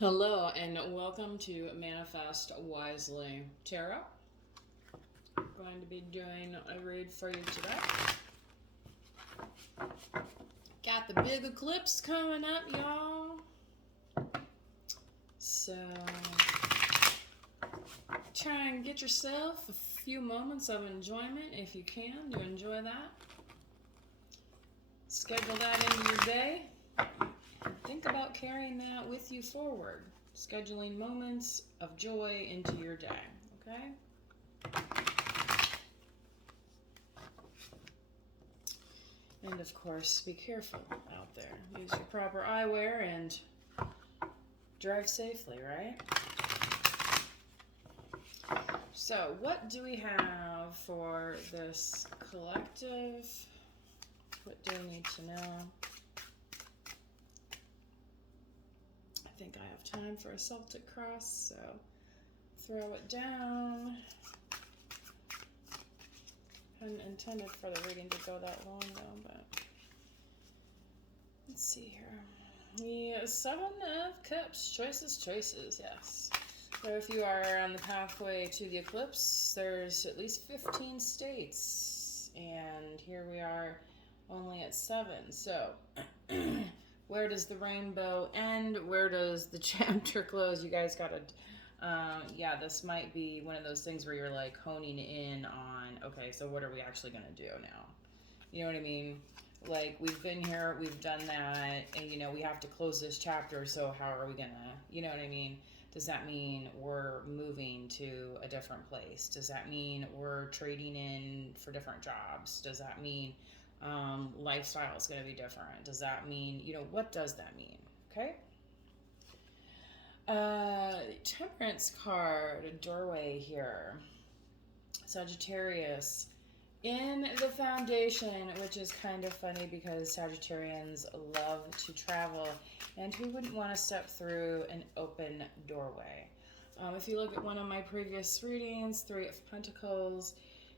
Hello and welcome to Manifest Wisely Tarot. I'm going to be doing a read for you today. Got the big eclipse coming up, y'all. So try and get yourself a few moments of enjoyment if you can to enjoy that. Schedule that into your day. Think about carrying that with you forward. Scheduling moments of joy into your day, okay? And of course, be careful out there. Use your proper eyewear and drive safely, right? So, what do we have for this collective? What do we need to know? I think I have time for a Celtic cross, so throw it down. Hadn't intended for the reading to go that long though, but let's see here. The Seven of Cups, choices, yes. So if you are on the pathway to the eclipse, there's at least 15 states, and here we are only at 7. So where does the rainbow end? Where does the chapter close? You guys gotta, yeah, this might be one of those things where you're like honing in on, okay, so what are we actually gonna do now? You know what I mean? Like, we've been here, we've done that, and we have to close this chapter, so how are we gonna, you know what I mean? Does that mean we're moving to a different place? Does that mean we're trading in for different jobs? Does that mean lifestyle is going to be different? Does that mean, what does that mean? Okay. Temperance card, a doorway here. Sagittarius in the foundation, which is kind of funny because Sagittarians love to travel, and who wouldn't want to step through an open doorway? If you look at one of my previous readings, 3 of Pentacles,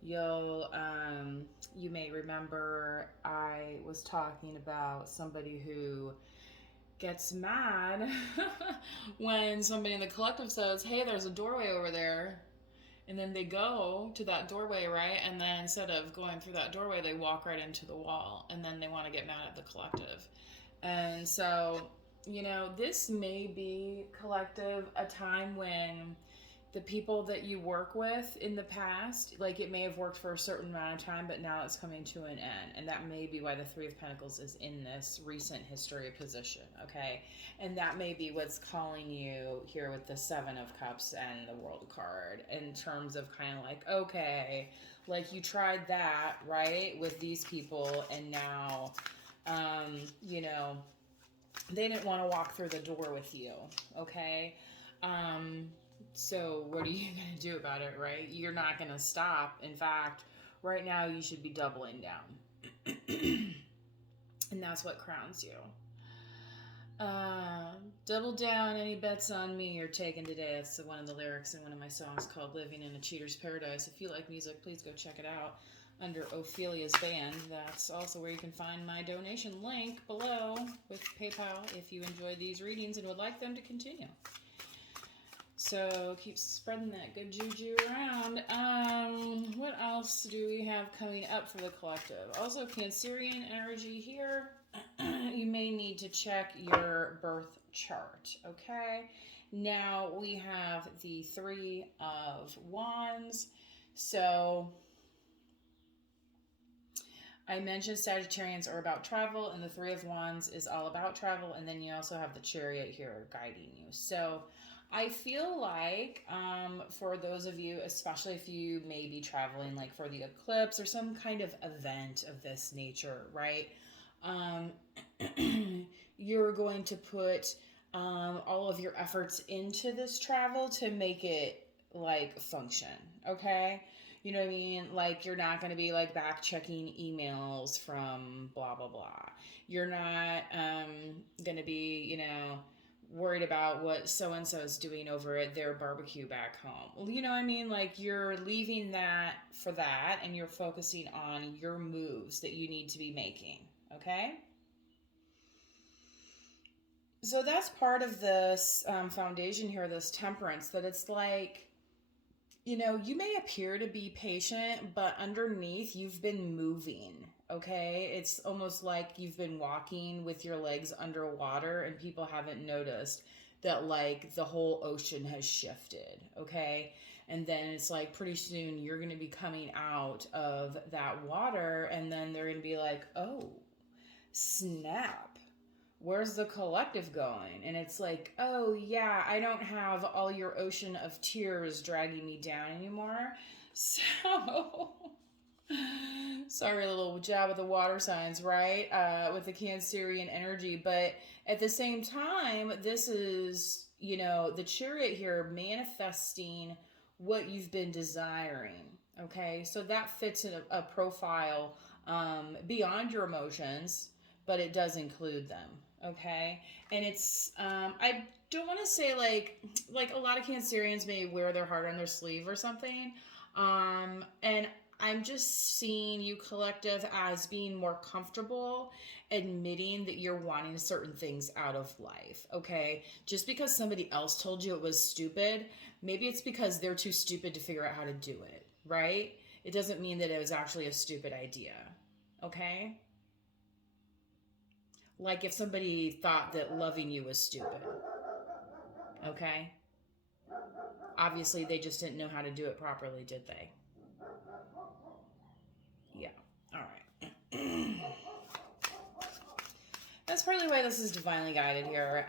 you may remember I was talking about somebody who gets mad when somebody in the collective says, hey, there's a doorway over there. And then they go to that doorway, right? And then instead of going through that doorway, they walk right into the wall. And then they want to get mad at the collective. And so, this may be, collective, a time when the people that you work with in the past, like, it may have worked for a certain amount of time, but now it's coming to an end. And that may be why the 3 of Pentacles is in this recent history position, okay? And that may be what's calling you here with the 7 of Cups and the World card, in terms of kind of like, okay, like, you tried that, right, with these people, and now, they didn't want to walk through the door with you, okay? So what are you going to do about it, right? You're not going to stop. In fact, right now you should be doubling down. And that's what crowns you. Double down, any bets on me you're taking today. That's one of the lyrics in one of my songs called Living in a Cheater's Paradise. If you like music, please go check it out under Ophelia's Band. That's also where you can find my donation link below with PayPal if you enjoyed these readings and would like them to continue. So keep spreading that good juju around. What else do we have coming up for the collective? Also, Cancerian energy here. You may need to check your birth chart, okay? Now we have the 3 of Wands. So I mentioned Sagittarians are about travel, and the 3 of Wands is all about travel, and then you also have the Chariot here guiding you. So I feel like for those of you, especially if you may be traveling like for the eclipse or some kind of event of this nature, right? You're going to put all of your efforts into this travel to make it like function, okay? You know what I mean? Like, you're not going to be like back checking emails from blah blah blah. You're not going to be, worried about what so-and-so is doing over at their barbecue back home. Well, you know what I mean? Like, you're leaving that for that, and you're focusing on your moves that you need to be making, okay? So that's part of this foundation here, this temperance, that it's like, you may appear to be patient, but underneath you've been moving. Okay. It's almost like you've been walking with your legs underwater and people haven't noticed that, like, the whole ocean has shifted. Okay. And then it's like pretty soon you're going to be coming out of that water, and then they're going to be like, oh, snap, where's the collective going? And it's like, oh yeah, I don't have all your ocean of tears dragging me down anymore. So sorry, a little jab with the water signs, right? With the Cancerian energy. But at the same time, this is, the chariot here manifesting what you've been desiring. Okay. So that fits in a profile beyond your emotions, but it does include them. Okay. And it's, I don't want to say like a lot of Cancerians may wear their heart on their sleeve or something. And I'm just seeing you, collective, as being more comfortable admitting that you're wanting certain things out of life. Okay. Just because somebody else told you it was stupid, maybe it's because they're too stupid to figure out how to do it. Right. It doesn't mean that it was actually a stupid idea. Okay. Like if somebody thought that loving you was stupid. Okay. Obviously, they just didn't know how to do it properly, did they? Yeah. All right. That's partly why this is divinely guided here.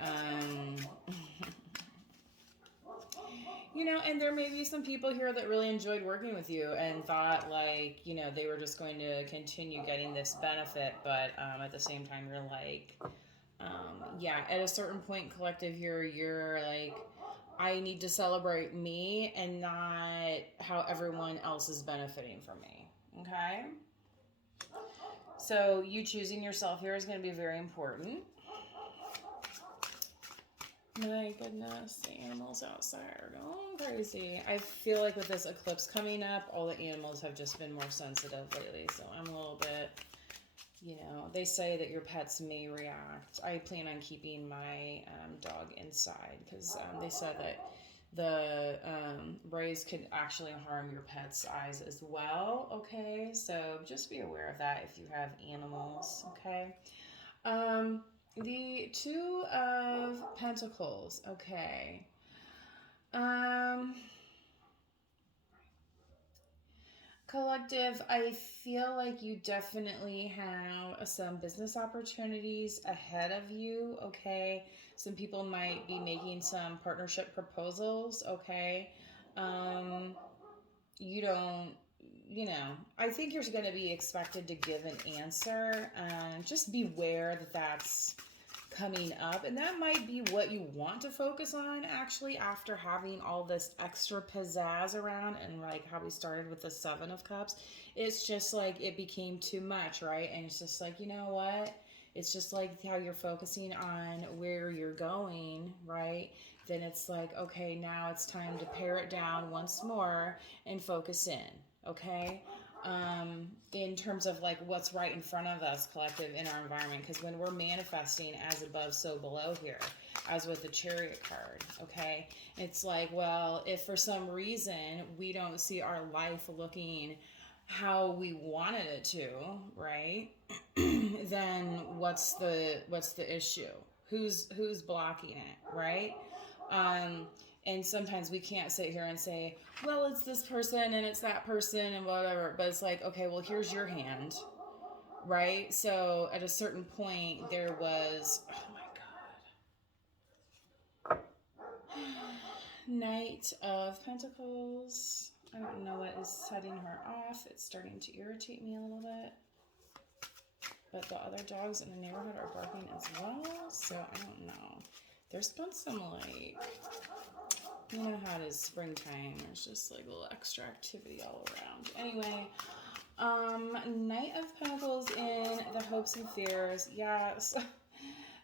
And there may be some people here that really enjoyed working with you and thought, like, they were just going to continue getting this benefit, but at the same time, you're like, yeah, at a certain point, collective here, you're like, I need to celebrate me and not how everyone else is benefiting from me. Okay? So you choosing yourself here is going to be very important. My goodness, the animals outside are going crazy. I feel like with this eclipse coming up, all the animals have just been more sensitive lately. So I'm a little bit, they say that your pets may react. I plan on keeping my dog inside because they said that the rays could actually harm your pet's eyes as well. Okay, so just be aware of that if you have animals. Okay. The Two of Pentacles. Okay. Um, Collective, I feel like you definitely have some business opportunities ahead of you. Okay. Some people might be making some partnership proposals. Okay. Um, you don't, I think you're going to be expected to give an answer. Just beware that that's coming up, and that might be what you want to focus on actually after having all this extra pizzazz around, and like how we started with the Seven of Cups. It's just like it became too much, right? And it's just like, you know what, it's just like how you're focusing on where you're going, right? Then it's like, okay, now it's time to pare it down once more and focus in. Okay. In terms of like what's right in front of us, collective, in our environment, because when we're manifesting as above so below here, as with the Chariot card, okay, it's like, well, if for some reason we don't see our life looking how we wanted it to, right, then what's the issue? Who's blocking it, right? um and sometimes we can't sit here and say, well, it's this person and it's that person and whatever. But it's like, okay, well, here's your hand, right? So at a certain point, there was, oh my God, Knight of Pentacles. I don't know what is setting her off. It's starting to irritate me a little bit. But the other dogs in the neighborhood are barking as well. So I don't know. There's been some like, you know how it is springtime. There's just like a little extra activity all around. Anyway, Knight of Pentacles in the hopes and fears. Yeah, so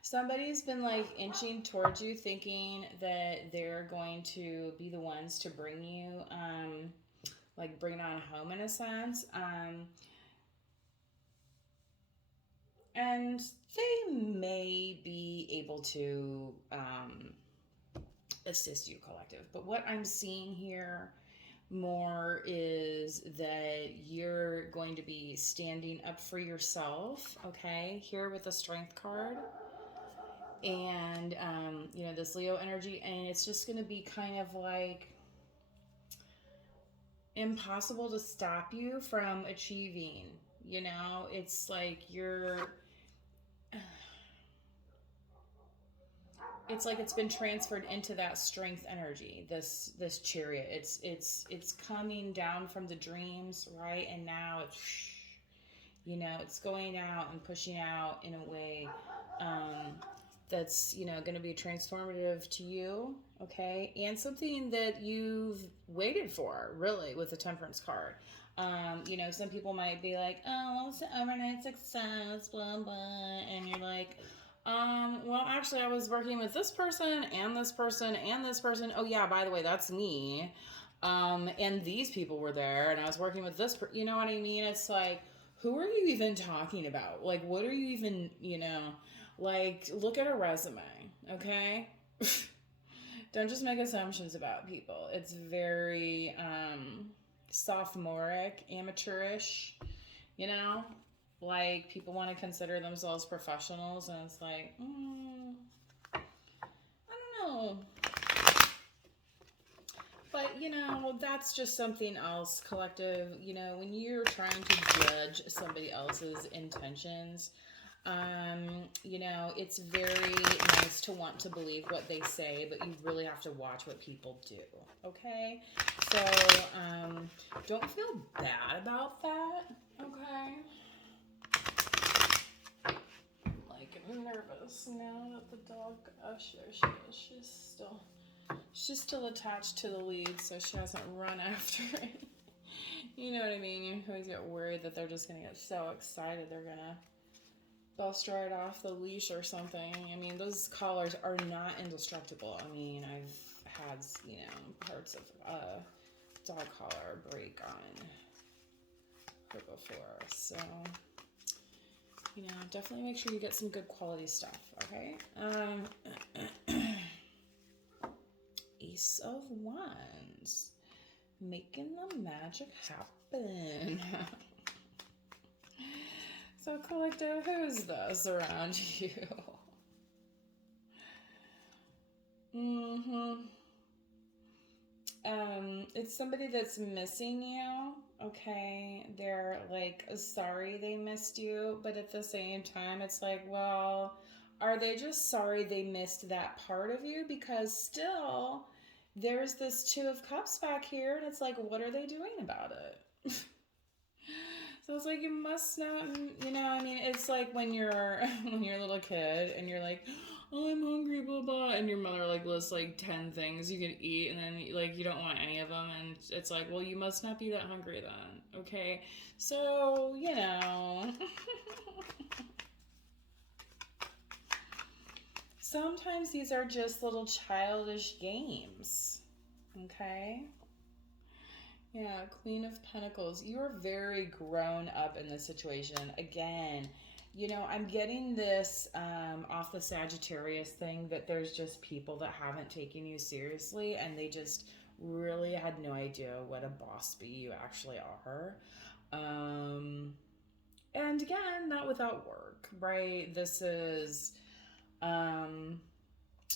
somebody's been like inching towards you, thinking that they're going to be the ones to bring you, like bring it on home in a sense. And they may be able to assist you, collective. But what I'm seeing here more is that you're going to be standing up for yourself, okay? Here with the Strength card. And, you know, this Leo energy. And it's just going to be kind of like impossible to stop you from achieving. You know, it's like it's like it's been transferred into that strength energy, this chariot. It's coming down from the dreams, right? And now it's, you know, it's going out and pushing out in a way that's, you know, going to be transformative to you, okay? And something that you've waited for, really, with the Temperance card. You know, some people might be like, oh, it's an overnight success, blah, blah. And you're like, well, actually, I was working with this person and this person and this person. Oh, yeah, by the way, that's me. And these people were there, and I was working with this, you know what I mean? It's like, who are you even talking about? Like, what are you even, you know, like, look at a resume, okay? Don't just make assumptions about people. It's very, sophomoric, amateurish, you know? Like, people want to consider themselves professionals, and it's like, I don't know. But, you know, that's just something else, collective. You know, when you're trying to judge somebody else's intentions, you know, it's very nice to want to believe what they say, but you really have to watch what people do, okay? So, don't feel bad about that, okay? Like, I'm nervous now that the dog, oh, there she is. She's still attached to the lead, so she hasn't run after it. You know what I mean? You always get worried that they're just going to get so excited they're going to bust right off the leash or something. I mean, those collars are not indestructible. I mean, I've had, you know, parts of a dog collar break on her before. So, you know, definitely make sure you get some good quality stuff, okay? Ace of Wands. Making the magic happen. So, collective, who's this around you? It's somebody that's missing you, okay? They're like sorry they missed you, but at the same time, it's like, well, are they just sorry they missed that part of you? Because still, there's this Two of Cups back here, and it's like, what are they doing about it? So it's like, you must not, you know, I mean, it's like when you're a little kid and you're like, oh, I'm hungry, blah, blah, and your mother, like, lists, like, 10 things you can eat, and then, like, you don't want any of them, and it's like, well, you must not be that hungry then, okay? So, you know. Sometimes these are just little childish games, okay? Yeah, Queen of Pentacles. You are very grown up in this situation. Again, you know, I'm getting this off the Sagittarius thing that there's just people that haven't taken you seriously and they just really had no idea what a boss bee you actually are. And again, not without work, right? This is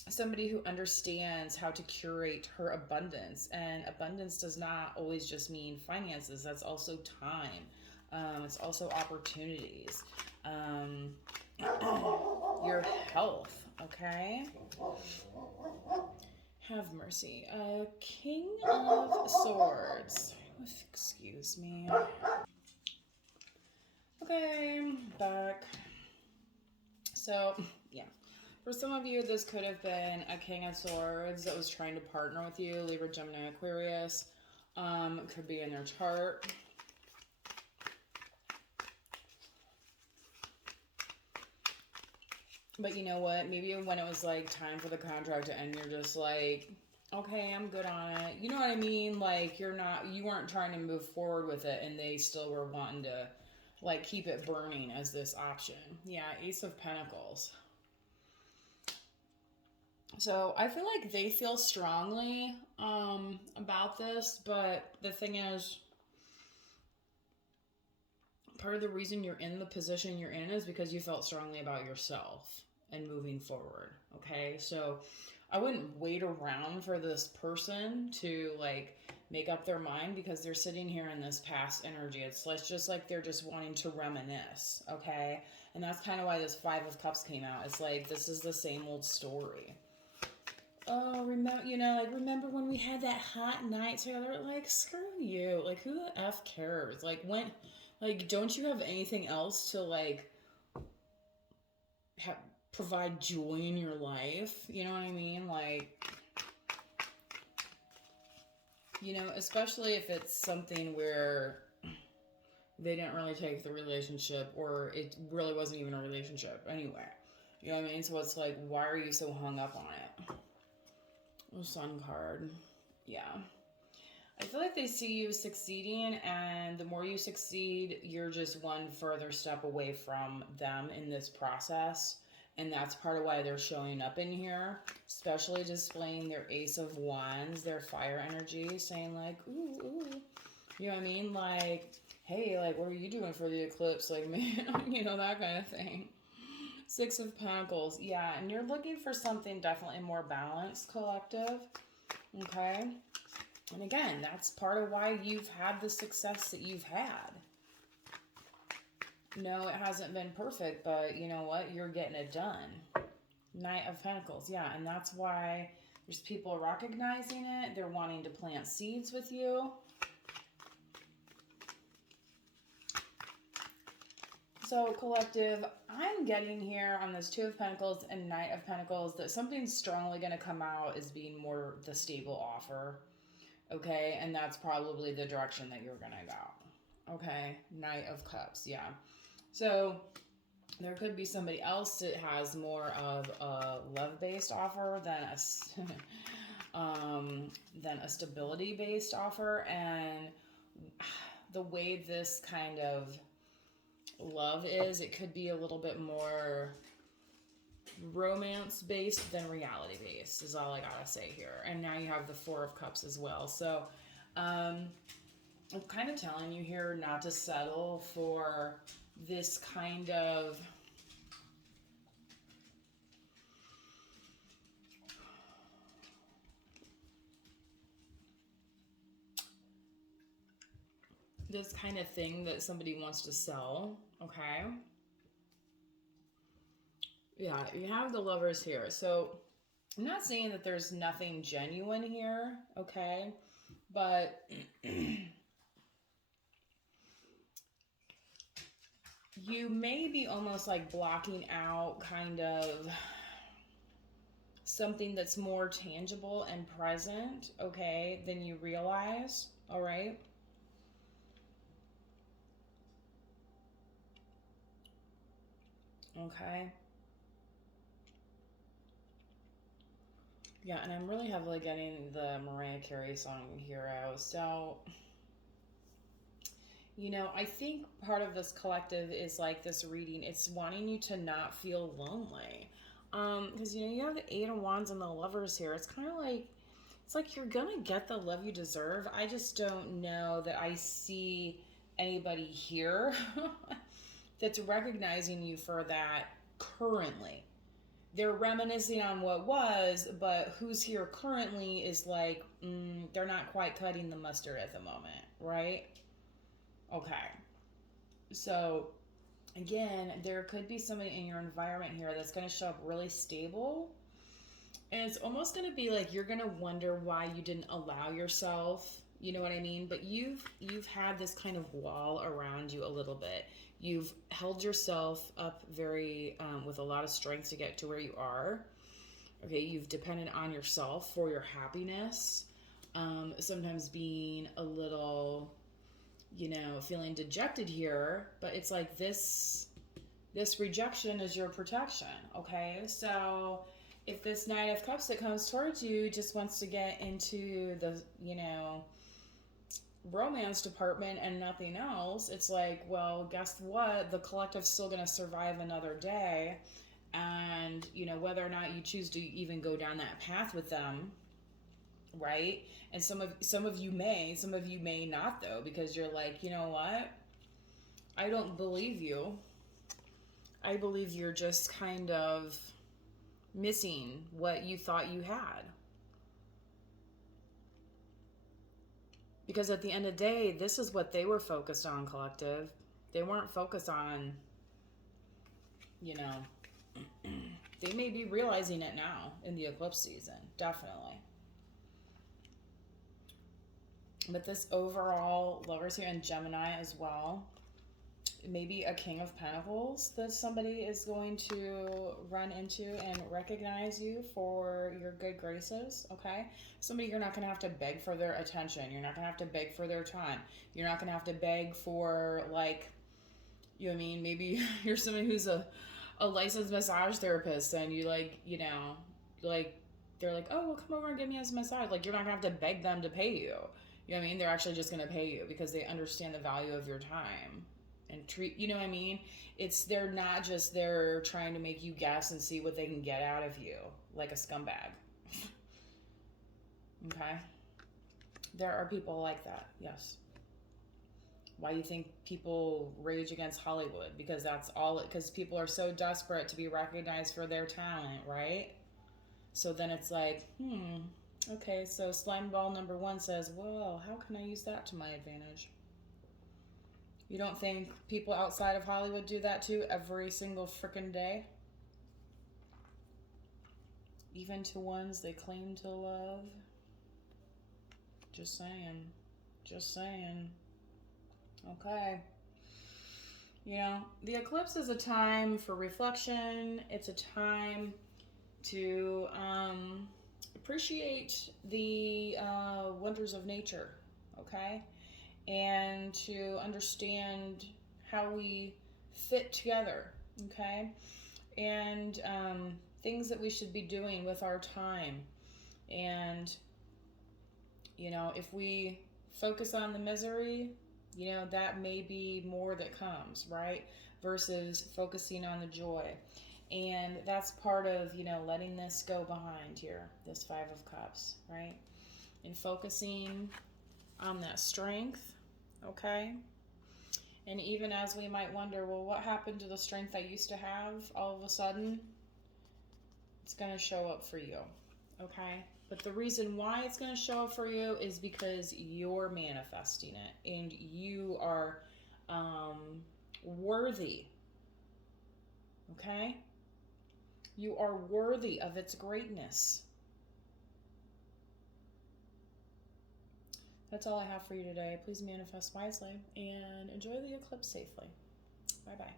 somebody who understands how to curate her abundance, and abundance does not always just mean finances. That's also time. It's also opportunities, your health, okay? Have mercy. King of Swords. Excuse me. Okay, back. So, yeah. For some of you, this could have been a King of Swords that was trying to partner with you, Libra, Gemini, Aquarius. Could be in their chart. But you know what? Maybe when it was like time for the contract to end, you're just like, okay, I'm good on it. You know what I mean? Like, you weren't trying to move forward with it, and they still were wanting to like keep it burning as this option. Yeah, Ace of Pentacles. So I feel like they feel strongly about this, but the thing is, part of the reason you're in the position you're in is because you felt strongly about yourself and moving forward. Okay, so I wouldn't wait around for this person to like make up their mind, because they're sitting here in this past energy. It's like just like they're just wanting to reminisce. Okay, and that's kind of why this Five of Cups came out. It's like this is the same old story. Oh, remember, like, remember when we had that hot night together? Like, screw you. Like, who the F cares? Like, when, like, don't you have anything else to, like, provide joy in your life? You know what I mean? Like, especially if it's something where they didn't really take the relationship, or it really wasn't even a relationship anyway. You know what I mean? So it's like, why are you so hung up on it? Sun card. Yeah. I feel like they see you succeeding, and the more you succeed, you're just one further step away from them in this process. And that's part of why they're showing up in here, especially displaying their Ace of Wands, their fire energy, saying like, ooh, ooh. You know what I mean? Like, hey, like, what are you doing for the eclipse? Like, man, that kind of thing. Six of Pentacles. Yeah, and you're looking for something definitely more balanced, collective. Okay? And again, that's part of why you've had the success that you've had. No, it hasn't been perfect, but you know what? You're getting it done. Knight of Pentacles. Yeah, and that's why there's people recognizing it. They're wanting to plant seeds with you. So, collective, I'm getting here on this Two of Pentacles and Knight of Pentacles that something's strongly going to come out as being more the stable offer. Okay, and that's probably the direction that you're going to go. Okay, Knight of Cups, yeah. So, there could be somebody else that has more of a love-based offer than a stability-based offer. And the way this kind of love is, it could be a little bit more romance based than reality based, is all I gotta say here. And now you have the Four of Cups as well. So I'm kind of telling you here not to settle for this kind of thing that somebody wants to sell. Okay, yeah, you have the Lovers here. So I'm not saying that there's nothing genuine here, okay? But you may be almost like blocking out kind of something that's more tangible and present, okay, than you realize, all right? Okay. Yeah, and I'm really heavily getting the Mariah Carey song Hero. So, I think part of this collective is like this reading. It's wanting you to not feel lonely. Because, you have the Eight of Wands and the Lovers here. It's kind of like, it's like you're going to get the love you deserve. I just don't know that I see anybody here that's recognizing you for that currently. They're reminiscing on what was, but who's here currently is like, they're not quite cutting the mustard at the moment, right? Okay. So, again, there could be somebody in your environment here that's going to show up really stable. And it's almost going to be like you're going to wonder why you didn't allow yourself, you know what I mean? But you've had this kind of wall around you a little bit. You've held yourself up very with a lot of strength to get to where you are. Okay, you've depended on yourself for your happiness. Sometimes being a little, feeling dejected here, but it's like this rejection is your protection. Okay, so if this Knight of Cups that comes towards you just wants to get into the, romance department and nothing else, it's like, well, guess what? The collective's still going to survive another day. And, you know, whether or not you choose to even go down that path with them, right? And some of you may not though, because you're like, you know what? I don't believe you. I believe you're just kind of missing what you thought you had. Because at the end of the day, this is what they were focused on, collective. They weren't focused on, you know, they may be realizing it now in the eclipse season, definitely. But this overall Lovers here in Gemini as well, maybe a King of Pentacles that somebody is going to run into and recognize you for your good graces, okay? Somebody you're not going to have to beg for their attention. You're not going to have to beg for their time. You're not going to have to beg for, like, you know what I mean? Maybe you're someone who's a licensed massage therapist and you, like, you know, like, they're like, oh, well, come over and give me a massage. Like, you're not going to have to beg them to pay you. You know what I mean? They're actually just going to pay you because they understand the value of your time. And treat, you know what I mean? They're not just there trying to make you guess and see what they can get out of you like a scumbag. Okay? There are people like that, yes. Why do you think people rage against Hollywood? Because that's all because people are so desperate to be recognized for their talent, right? So then it's like, okay, so slime ball number 1 says, well, how can I use that to my advantage? You don't think people outside of Hollywood do that too every single frickin' day? Even to ones they claim to love? Just saying. Just saying. Okay. You know, the eclipse is a time for reflection. It's a time to appreciate the wonders of nature, okay? And to understand how we fit together, okay? And things that we should be doing with our time. And, you know, if we focus on the misery, you know, that may be more that comes, right? Versus focusing on the joy. And that's part of, you know, letting this go behind here, this 5 of Cups, right? And focusing on that strength, okay? And even as we might wonder, well, what happened to the strength I used to have all of a sudden? It's going to show up for you, okay? But the reason why it's going to show up for you is because you're manifesting it and you are worthy, okay? You are worthy of its greatness. That's all I have for you today. Please manifest wisely and enjoy the eclipse safely. Bye-bye.